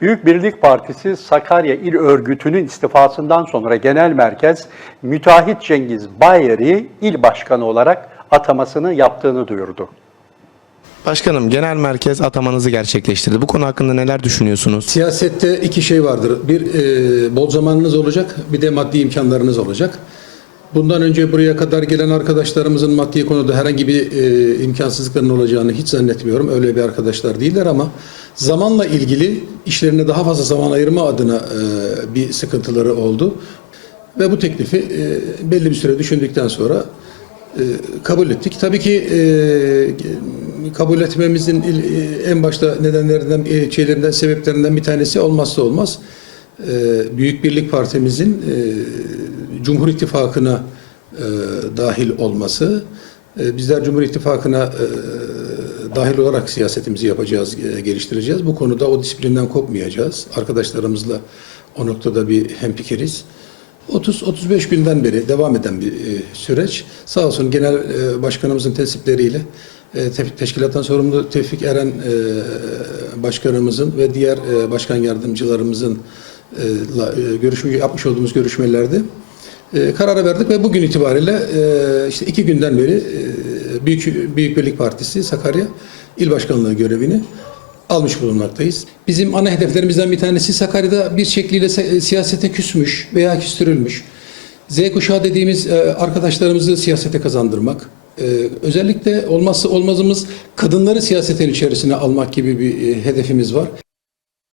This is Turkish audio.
Büyük Birlik Partisi Sakarya İl Örgütü'nün istifasından sonra genel merkez müteahhit Cengiz Bayer'i il başkanı olarak atamasını yaptığını duyurdu. Başkanım genel merkez atamanızı gerçekleştirdi. Bu konu hakkında neler düşünüyorsunuz? Siyasette iki şey vardır. Bir e, bol zamanınız olacak, bir de maddi imkanlarınız olacak. Bundan önce buraya kadar gelen arkadaşlarımızın maddi konuda herhangi bir e, imkansızlıkların olacağını hiç zannetmiyorum. Öyle bir arkadaşlar değiller ama zamanla ilgili işlerine daha fazla zaman ayırma adına e, bir sıkıntıları oldu. Ve bu teklifi e, belli bir süre düşündükten sonra e, kabul ettik. Tabii ki e, kabul etmemizin il- e, en başta nedenlerinden, e, şeylerinden, sebeplerinden bir tanesi olmazsa olmaz. E, Büyük Birlik Partimizin e, Cumhur İttifakı'na e, dahil olması. E, Bizler Cumhur İttifakı'na e, dahil olarak siyasetimizi yapacağız, e, geliştireceğiz. Bu konuda o disiplinden kopmayacağız. Arkadaşlarımızla o noktada bir hemfikiriz. 30-35 günden beri devam eden bir e, süreç. Sağ olsun genel e, başkanımızın tesipleriyle e, te- teşkilattan sorumlu Tevfik Eren e, başkanımızın ve diğer e, başkan yardımcılarımızın e, la- e, görüşme yapmış olduğumuz görüşmelerde e, karara verdik ve bugün itibariyle e, işte iki günden beri e, Büyük Büyük Birlik Partisi Sakarya İl Başkanlığı görevini almış bulunmaktayız. Bizim ana hedeflerimizden bir tanesi Sakarya'da bir şekliyle se- siyasete küsmüş veya küstürülmüş. Z kuşağı dediğimiz e, arkadaşlarımızı siyasete kazandırmak. E, özellikle olmazsa olmazımız kadınları siyasetin içerisine almak gibi bir e, hedefimiz var.